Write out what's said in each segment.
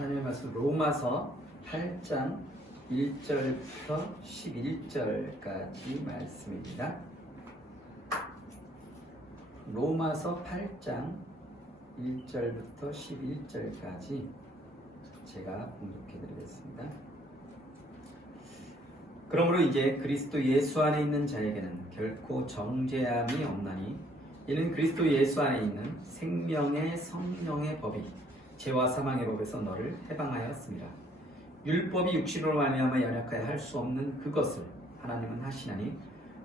하나님의 말씀 로마서 8장 1절부터 11절까지 말씀입니다. 로마서 8장 1절부터 11절까지 제가 봉독해 드리겠습니다. 그러므로 이제 그리스도 예수 안에 있는 자에게는 결코 정죄함이 없나니 이는 그리스도 예수 안에 있는 생명의 성령의 법이 죄와 사망의 법에서 너를 해방하였습니다. 율법이 육신으로 말미암아 연약하여 할 수 없는 그것을 하나님은 하시나니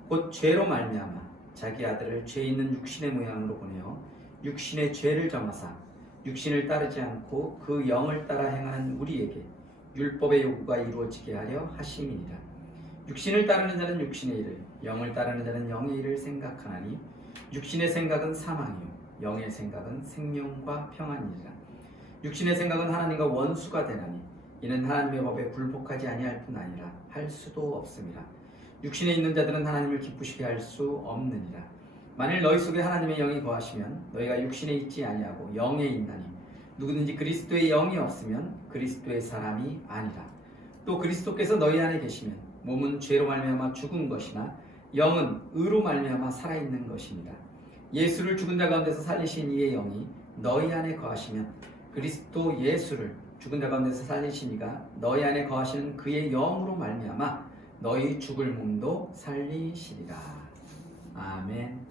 곧 죄로 말미암아 자기 아들을 죄 있는 육신의 모양으로 보내어 육신의 죄를 정하사 육신을 따르지 않고 그 영을 따라 행하는 우리에게 율법의 요구가 이루어지게 하려 하심이니라. 육신을 따르는 자는 육신의 일을, 영을 따르는 자는 영의 일을 생각하나니 육신의 생각은 사망이요 영의 생각은 생명과 평안이니라. 육신의 생각은 하나님과 원수가 되나니 이는 하나님의 법에 굴복하지 아니할 뿐 아니라 할 수도 없습니다. 육신에 있는 자들은 하나님을 기쁘시게 할 수 없느니라. 만일 너희 속에 하나님의 영이 거하시면 너희가 육신에 있지 아니하고 영에 있나니 누구든지 그리스도의 영이 없으면 그리스도의 사람이 아니라. 또 그리스도께서 너희 안에 계시면 몸은 죄로 말미암아 죽은 것이나 영은 의로 말미암아 살아있는 것입니다. 예수를 죽은 자 가운데서 살리신 이의 영이 너희 안에 거하시면 그리스도 예수를 죽은 자 가운데서 살리신 이가 너희 안에 거하시는 그의 영으로 말미암아 너희 죽을 몸도 살리시리라. 아멘.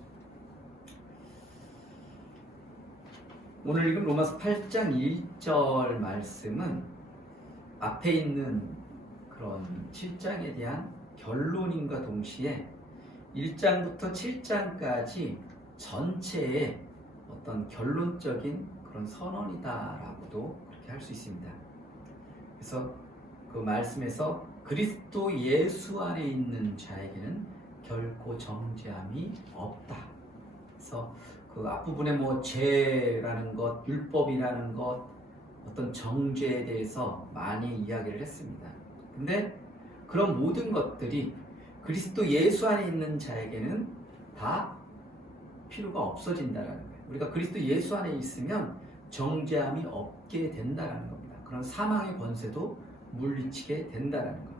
오늘 읽은 로마서 8장 1절 말씀은 앞에 있는 그런 7장에 대한 결론인과 동시에 1장부터 7장까지 전체의 어떤 결론적인 그런 선언이다라고도 그렇게 할 수 있습니다. 그래서 그 말씀에서 그리스도 예수 안에 있는 자에게는 결코 정죄함이 없다. 그래서 그 앞부분에 뭐 죄라는 것, 율법이라는 것, 어떤 정죄에 대해서 많이 이야기를 했습니다. 근데 그런 모든 것들이 그리스도 예수 안에 있는 자에게는 다 필요가 없어진다라는 거예요. 우리가 그리스도 예수 안에 있으면 정죄함이 없게 된다라는 겁니다. 그런 사망의 권세도 물리치게 된다라는 거예요.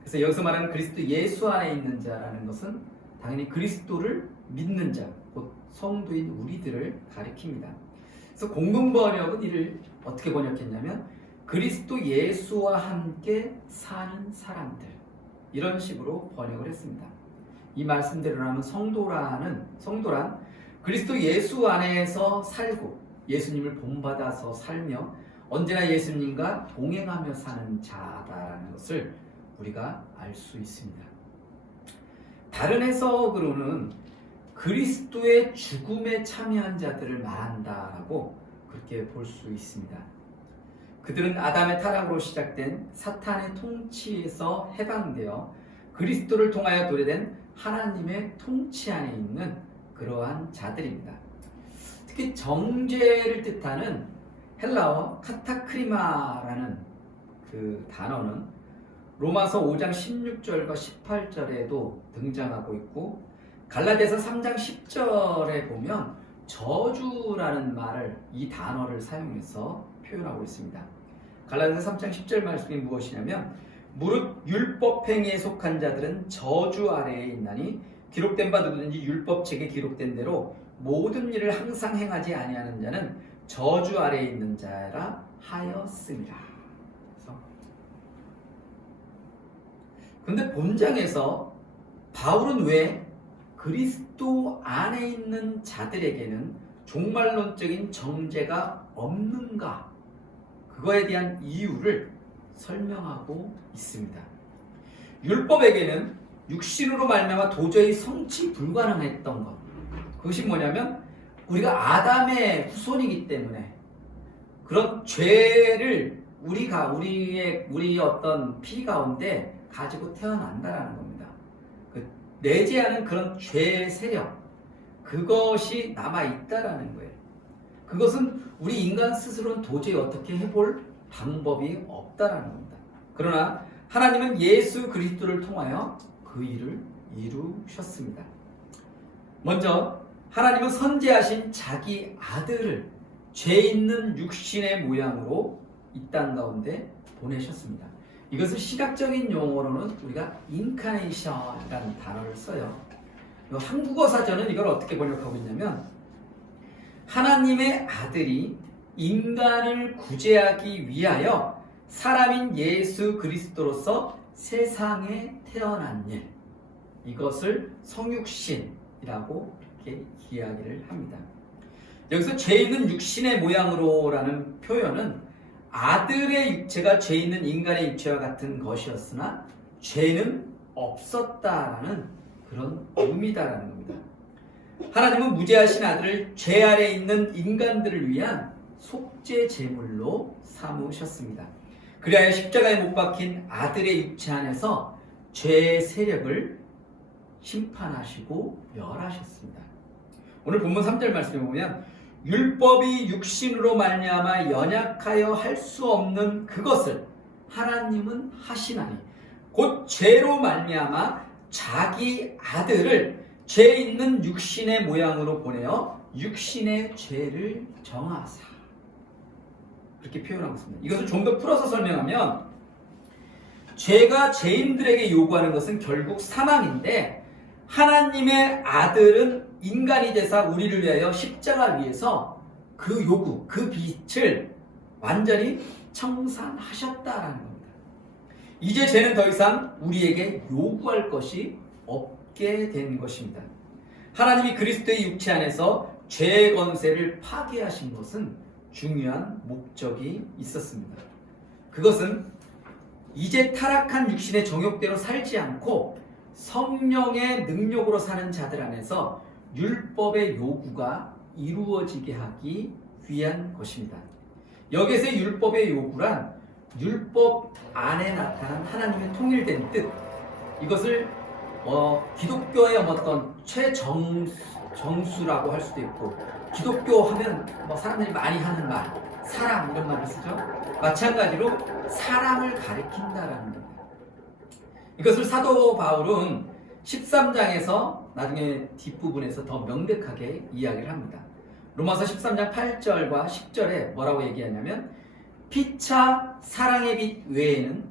그래서 여기서 말하는 그리스도 예수 안에 있는 자라는 것은 당연히 그리스도를 믿는 자, 곧 성도인 우리들을 가리킵니다. 그래서 공동번역은 이를 어떻게 번역했냐면 그리스도 예수와 함께 사는 사람들, 이런 식으로 번역을 했습니다. 이 말씀대로라면 성도란 그리스도 예수 안에서 살고 예수님을 본받아서 살며 언제나 예수님과 동행하며 사는 자다라는 것을 우리가 알 수 있습니다. 다른 해석으로는 그리스도의 죽음에 참여한 자들을 말한다라고 그렇게 볼 수 있습니다. 그들은 아담의 타락으로 시작된 사탄의 통치에서 해방되어 그리스도를 통하여 도래된 하나님의 통치 안에 있는 그러한 자들입니다. 특히 정죄를 뜻하는 헬라어 카타크리마라는 그 단어는 로마서 5장 16절과 18절에도 등장하고 있고 갈라디아서 3장 10절에 보면 저주라는 말을, 이 단어를 사용해서 표현하고 있습니다. 갈라디아서 3장 10절 말씀이 무엇이냐면 무릇 율법 행위에 속한 자들은 저주 아래에 있나니 기록된 바 누구든지 율법책에 기록된 대로 모든 일을 항상 행하지 아니하는 자는 저주 아래에 있는 자라 하였습니다. 그런데 본장에서 바울은 왜 그리스도 안에 있는 자들에게는 종말론적인 정죄가 없는가, 그거에 대한 이유를 설명하고 있습니다. 율법에게는 육신으로 말미암아 도저히 성취 불가능했던 것, 그것이 뭐냐면 우리가 아담의 후손이기 때문에 그런 죄를 우리의 어떤 피 가운데 가지고 태어난다라는 겁니다. 내재하는 그런 죄의 세력, 그것이 남아있다라는 거예요. 그것은 우리 인간 스스로는 도저히 어떻게 해볼 방법이 없다라는 겁니다. 그러나 하나님은 예수 그리스도를 통하여 그 일을 이루셨습니다. 먼저 하나님은 선지하신 자기 아들을 죄 있는 육신의 모양으로 이 땅 가운데 보내셨습니다. 이것을 시각적인 용어로는 우리가 인카네이션이라는 단어를 써요. 한국어 사전은 이걸 어떻게 번역하고 있냐면 하나님의 아들이 인간을 구제하기 위하여 사람인 예수 그리스도로서 세상에 태어난 일, 이것을 성육신이라고 이렇게 이야기를 합니다. 여기서 죄 있는 육신의 모양으로라는 표현은 아들의 육체가 죄 있는 인간의 육체와 같은 것이었으나 죄는 없었다라는 그런 의미다라는 겁니다. 하나님은 무죄하신 아들을 죄 아래 있는 인간들을 위한 속죄 제물로 삼으셨습니다. 그리하여 십자가에 못 박힌 아들의 육체 안에서 죄의 세력을 심판하시고 멸하셨습니다. 오늘 본문 3절 말씀에 보면 율법이 육신으로 말미암아 연약하여 할 수 없는 그것을 하나님은 하시나니 곧 죄로 말미암아 자기 아들을 죄 있는 육신의 모양으로 보내어 육신의 죄를 정하사, 이렇게 표현하고 있습니다. 이것을 좀 더 풀어서 설명하면 죄가 죄인들에게 요구하는 것은 결국 사망인데 하나님의 아들은 인간이 되사 우리를 위하여 십자가 위에서 그 요구, 그 빛을 완전히 청산하셨다라는 겁니다. 이제 죄는 더 이상 우리에게 요구할 것이 없게 된 것입니다. 하나님이 그리스도의 육체 안에서 죄의 권세를 파괴하신 것은 중요한 목적이 있었습니다. 그것은 이제 타락한 육신의 정욕대로 살지 않고 성령의 능력으로 사는 자들 안에서 율법의 요구가 이루어지게 하기 위한 것입니다. 여기서의 율법의 요구란 율법 안에 나타난 하나님의 통일된 뜻, 이것을 기독교의 어떤 최정수라고 할 수도 있고, 기독교 하면 사람들이 많이 하는 말, 사랑 이런 말을 쓰죠. 마찬가지로 사랑을 가리킨다라는 겁니다. 이것을 사도 바울은 13장에서 나중에 뒷부분에서 더 명백하게 이야기를 합니다. 로마서 13장 8절과 10절에 뭐라고 얘기하냐면 피차 사랑의 빛 외에는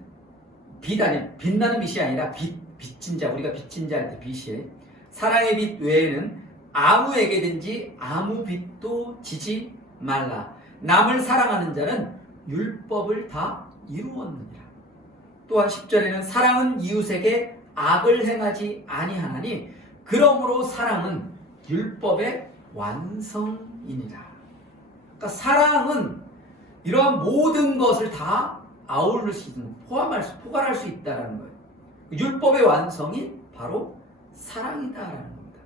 빛나는 빛이 아니라 빚진 자, 우리가 빚진 자 할 때 빛이에요. 사랑의 빛 외에는 아무에게든지 아무 빛도 지지 말라. 남을 사랑하는 자는 율법을 다 이루었느니라. 또한 10절에는 사랑은 이웃에게 악을 행하지 아니하나니 그러므로 사랑은 율법의 완성이니라. 그러니까 사랑은 이러한 모든 것을 다 아울릴 수 있는, 포괄할 수 있다는 거예요. 율법의 완성이 바로 사랑이다라는 겁니다.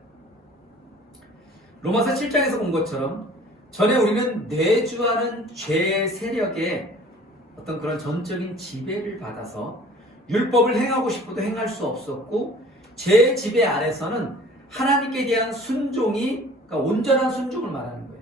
로마서 7장에서 본 것처럼 전에 우리는 내주하는 죄의 세력에 어떤 그런 전적인 지배를 받아서 율법을 행하고 싶어도 행할 수 없었고, 죄의 지배 아래서는 하나님께 대한 순종이, 그러니까 온전한 순종을 말하는 거예요.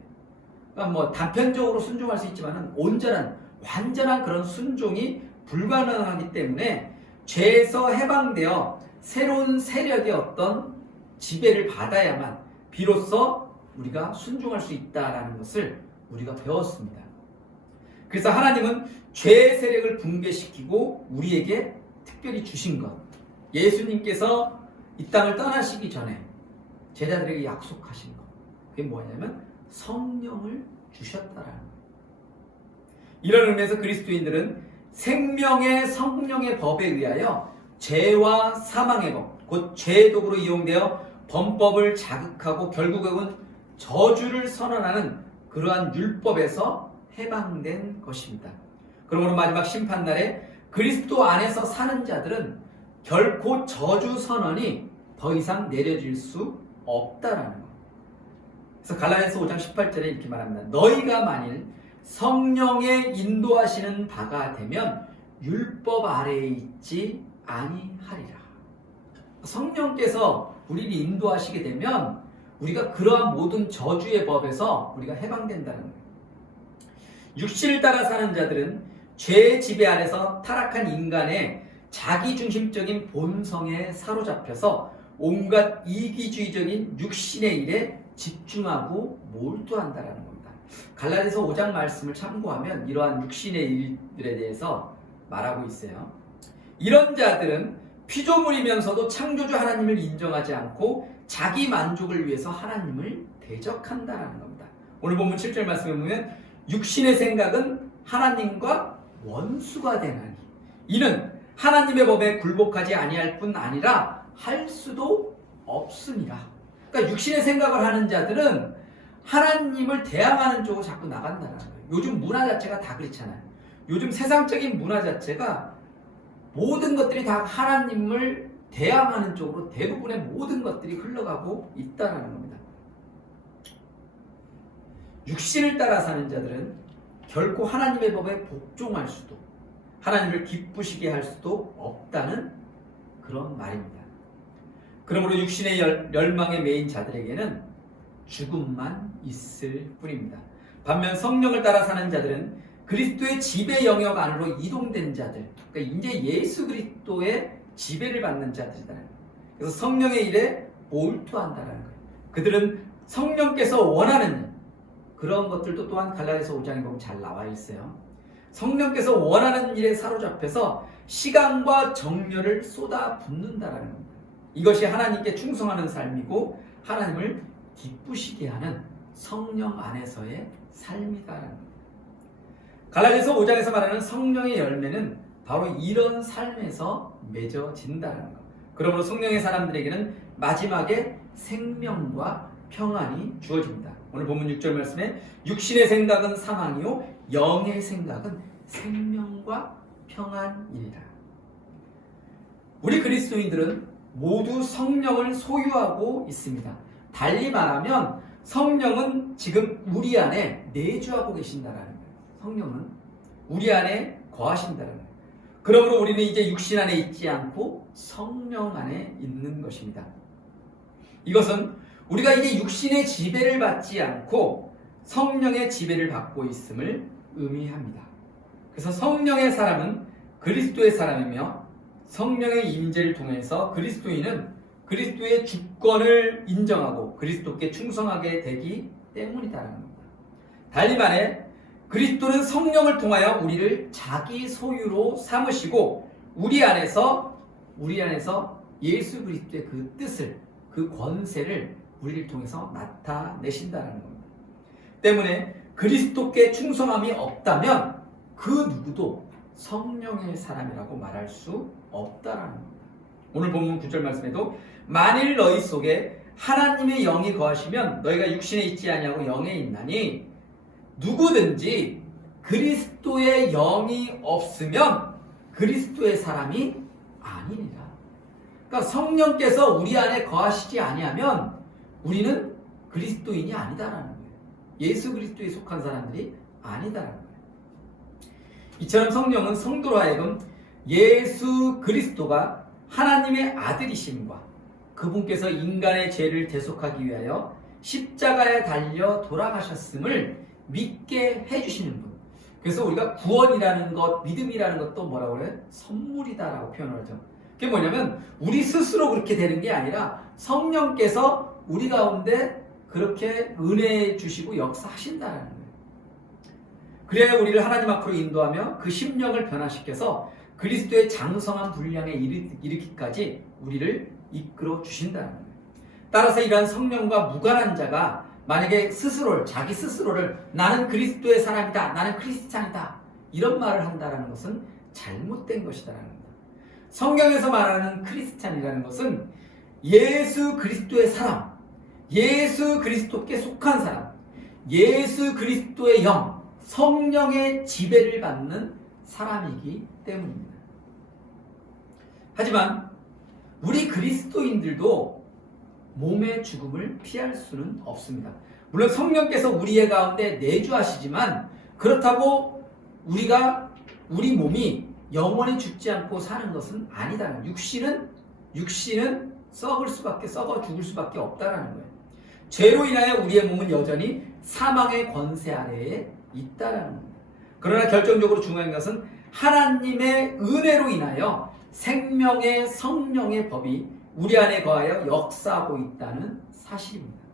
그러니까 단편적으로 순종할 수 있지만은 완전한 그런 순종이 불가능하기 때문에 죄에서 해방되어 새로운 세력의 어떤 지배를 받아야만 비로소 우리가 순종할 수 있다라는 것을 우리가 배웠습니다. 그래서 하나님은 죄의 세력을 붕괴시키고 우리에게 특별히 주신 것, 예수님께서 이 땅을 떠나시기 전에 제자들에게 약속하신 것, 그게 뭐냐면 성령을 주셨다라는 것. 이런 의미에서 그리스도인들은 생명의 성령의 법에 의하여 죄와 사망의 법, 곧 죄의 도구로 이용되어 범법을 자극하고 결국은 저주를 선언하는 그러한 율법에서 해방된 것입니다. 그러므로 마지막 심판날에 그리스도 안에서 사는 자들은 결코 저주 선언이 더 이상 내려질 수 없다라는 것. 그래서 갈라디아서 5장 18절에 이렇게 말합니다. 너희가 만일 성령의 인도하시는 바가 되면 율법 아래에 있지 아니하리라. 성령께서 우리를 인도하시게 되면 우리가 그러한 모든 저주의 법에서 우리가 해방된다는 거예요. 육신을 따라 사는 자들은 죄의 지배 아래서 타락한 인간의 자기중심적인 본성에 사로잡혀서 온갖 이기주의적인 육신의 일에 집중하고 몰두한다는 겁니다. 갈라디아서 5장 말씀을 참고하면 이러한 육신의 일들에 대해서 말하고 있어요. 이런 자들은 피조물이면서도 창조주 하나님을 인정하지 않고 자기 만족을 위해서 하나님을 대적한다라는 겁니다. 오늘 본문 7절 말씀에 보면 육신의 생각은 하나님과 원수가 되나니 이는 하나님의 법에 굴복하지 아니할 뿐 아니라 할 수도 없습니다. 그러니까 육신의 생각을 하는 자들은 하나님을 대항하는 쪽으로 자꾸 나간다는 거예요. 요즘 문화 자체가 다 그렇잖아요. 요즘 세상적인 문화 자체가 모든 것들이 다 하나님을 대항하는 쪽으로 대부분의 모든 것들이 흘러가고 있다는 겁니다. 육신을 따라 사는 자들은 결코 하나님의 법에 복종할 수도 하나님을 기쁘시게 할 수도 없다는 그런 말입니다. 그러므로 육신의 멸망에 매인 자들에게는 죽음만 있을 뿐입니다. 반면 성령을 따라 사는 자들은 그리스도의 지배 영역 안으로 이동된 자들, 그러니까 이제 예수 그리스도의 지배를 받는 자들이다. 그래서 성령의 일에 몰두한다는 거예요. 그들은 성령께서 원하는 그런 것들도 또한 갈라디아서 5장에 보면 잘 나와 있어요. 성령께서 원하는 일에 사로잡혀서 시간과 정열을 쏟아붓는다라는 겁니다. 이것이 하나님께 충성하는 삶이고 하나님을 기쁘시게 하는 성령 안에서의 삶이다라는 겁니다. 갈라디아서 5장에서 말하는 성령의 열매는 바로 이런 삶에서 맺어진다는 것. 그러므로 성령의 사람들에게는 마지막에 생명과 평안이 주어집니다. 오늘 본문 6절 말씀에 육신의 생각은 사망이요 영의 생각은 생명과 평안이니라. 우리 그리스도인들은 모두 성령을 소유하고 있습니다. 달리 말하면 성령은 지금 우리 안에 내주하고 계신다라는 거예요. 성령은 우리 안에 거하신다는 거예요. 그러므로 우리는 이제 육신 안에 있지 않고 성령 안에 있는 것입니다. 이것은 우리가 이제 육신의 지배를 받지 않고 성령의 지배를 받고 있음을 의미합니다. 그래서 성령의 사람은 그리스도의 사람이며 성령의 임재를 통해서 그리스도인은 그리스도의 주권을 인정하고 그리스도께 충성하게 되기 때문이다라는 겁니다. 달리 말해 그리스도는 성령을 통하여 우리를 자기 소유로 삼으시고 우리 안에서 예수 그리스도의 그 뜻을, 그 권세를 우리를 통해서 나타내신다는 겁니다. 때문에 그리스도께 충성함이 없다면 그 누구도 성령의 사람이라고 말할 수 없다라는 겁니다. 오늘 본문 9절 말씀에도 만일 너희 속에 하나님의 영이 거하시면 너희가 육신에 있지 아니하고 영에 있나니 누구든지 그리스도의 영이 없으면 그리스도의 사람이 아니니라. 그러니까 성령께서 우리 안에 거하시지 아니하면 우리는 그리스도인이 아니다라는 거예요. 예수 그리스도에 속한 사람들이 아니다라는 거예요. 이처럼 성령은 성도로 하여금 예수 그리스도가 하나님의 아들이심과 그분께서 인간의 죄를 대속하기 위하여 십자가에 달려 돌아가셨음을 믿게 해주시는 분. 그래서 우리가 구원이라는 것, 믿음이라는 것도 뭐라고 그래요? 선물이다라고 표현을 하죠. 그게 뭐냐면 우리 스스로 그렇게 되는 게 아니라 성령께서 우리 가운데 그렇게 은혜 주시고 역사하신다는 거예요. 그래야 우리를 하나님 앞으로 인도하며 그 심령을 변화시켜서 그리스도의 장성한 분량에 이르기까지 우리를 이끌어 주신다는 거예요. 따라서 이러한 성령과 무관한 자가 만약에 자기 스스로를 나는 그리스도의 사람이다, 나는 크리스찬이다 이런 말을 한다는 것은 잘못된 것이다라는 겁니다. 성경에서 말하는 크리스찬이라는 것은 예수 그리스도의 사람, 예수 그리스도께 속한 사람, 예수 그리스도의 영, 성령의 지배를 받는 사람이기 때문입니다. 하지만 우리 그리스도인들도 몸의 죽음을 피할 수는 없습니다. 물론 성령께서 우리의 가운데 내주하시지만 그렇다고 우리 몸이 영원히 죽지 않고 사는 것은 아니다. 육신은 썩어 죽을 수밖에 없다라는 거예요. 죄로 인하여 우리의 몸은 여전히 사망의 권세 아래에 있다라는 겁니다. 그러나 결정적으로 중요한 것은 하나님의 은혜로 인하여 생명의 성령의 법이 우리 안에 거하여 역사하고 있다는 사실입니다.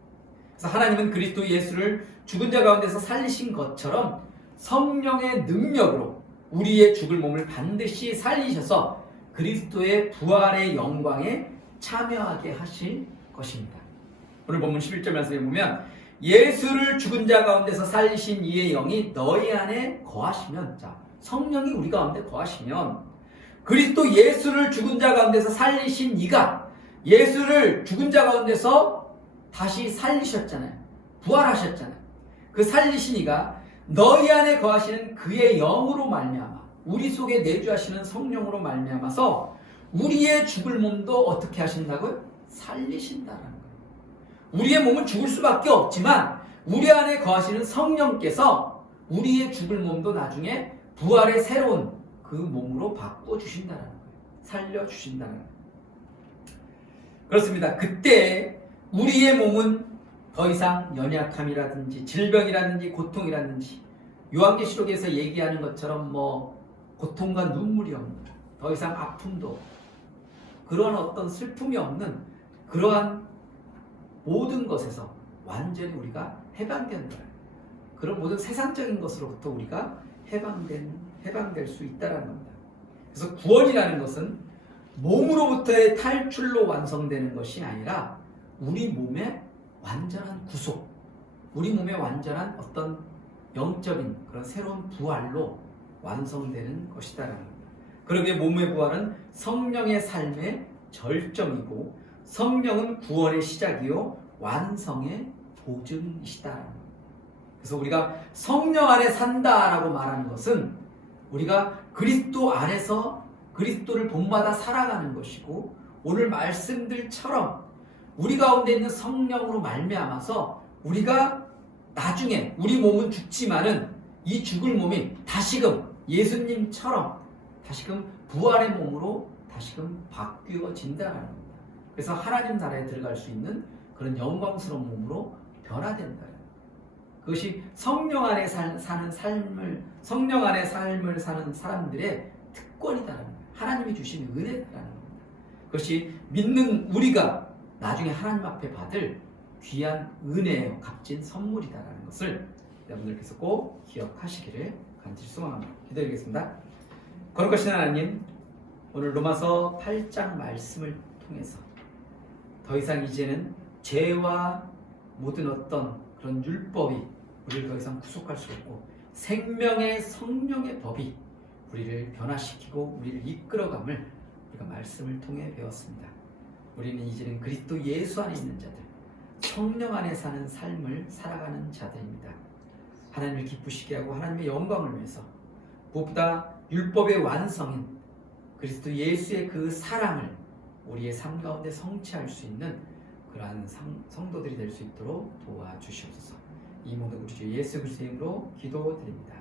그래서 하나님은 그리스도 예수를 죽은 자 가운데서 살리신 것처럼 성령의 능력으로 우리의 죽을 몸을 반드시 살리셔서 그리스도의 부활의 영광에 참여하게 하실 것입니다. 오늘 본문 11절 말씀에 보면 예수를 죽은 자 가운데서 살리신 이의 영이 너희 안에 거하시면, 자, 성령이 우리 가운데 거하시면 그리스도 예수를 죽은 자 가운데서 살리신 이가 예수를 죽은 자 가운데서 다시 살리셨잖아요. 부활하셨잖아요. 그 살리신 이가 너희 안에 거하시는 그의 영으로 말미암아 우리 속에 내주하시는 성령으로 말미암아서 우리의 죽을 몸도 어떻게 하신다고요? 살리신다라는 거예요. 우리의 몸은 죽을 수밖에 없지만 우리 안에 거하시는 성령께서 우리의 죽을 몸도 나중에 부활의 새로운 그 몸으로 바꿔주신다는 거예요. 살려주신다는 거예요. 그렇습니다. 그때 우리의 몸은 더 이상 연약함이라든지 질병이라든지 고통이라든지 요한계시록에서 얘기하는 것처럼 고통과 눈물이 없는, 더 이상 아픔도 없는, 그런 어떤 슬픔이 없는 그러한 모든 것에서 완전히 우리가 해방된 거예요. 그런 모든 세상적인 것으로부터 우리가 해방될 수 있다는 겁니다. 그래서 구원이라는 것은 몸으로부터의 탈출로 완성되는 것이 아니라 우리 몸의 완전한 구속, 우리 몸의 완전한 어떤 영적인 그런 새로운 부활로 완성되는 것이다라는 겁니다. 그러기에 몸의 부활은 성령의 삶의 절정이고 성령은 구원의 시작이요 완성의 보증이시다라는 겁니다. 그래서 우리가 성령 안에 산다라고 말하는 것은 우리가 그리스도 안에서 그리스도를 본받아 살아가는 것이고, 오늘 말씀들처럼 우리 가운데 있는 성령으로 말미암아서 우리가 나중에 우리 몸은 죽지만은 이 죽을 몸이 다시금 예수님처럼 다시금 부활의 몸으로 다시금 바뀌어진다는 겁니다. 그래서 하나님 나라에 들어갈 수 있는 그런 영광스러운 몸으로 변화된다. 그것이 성령 안에 사는 삶을 사는 사람들의 특권이다라는 거예요. 하나님이 주신 은혜라는 겁니다. 그것이 믿는 우리가 나중에 하나님 앞에 받을 귀한 은혜예요. 값진 선물이다라는 것을 여러분들께서 꼭 기억하시기를 간절히 소망합니다. 기도드리겠습니다. 거룩하신 하나님, 오늘 로마서 8장 말씀을 통해서 더 이상 이제는 죄와 모든 어떤 그런 율법이 우리를 더 이상 구속할 수 없고 생명의 성령의 법이 우리를 변화시키고 우리를 이끌어감을 우리가 말씀을 통해 배웠습니다. 우리는 이제는 그리스도 예수 안에 있는 자들, 성령 안에 사는 삶을 살아가는 자들입니다. 하나님을 기쁘시게 하고 하나님의 영광을 위해서 무엇보다 율법의 완성인 그리스도 예수의 그 사랑을 우리의 삶 가운데 성취할 수 있는 그러한 성도들이 될 수 있도록 도와주시옵소서. 이 모든 우리 주 예수 그리스도의 이름으로 기도드립니다.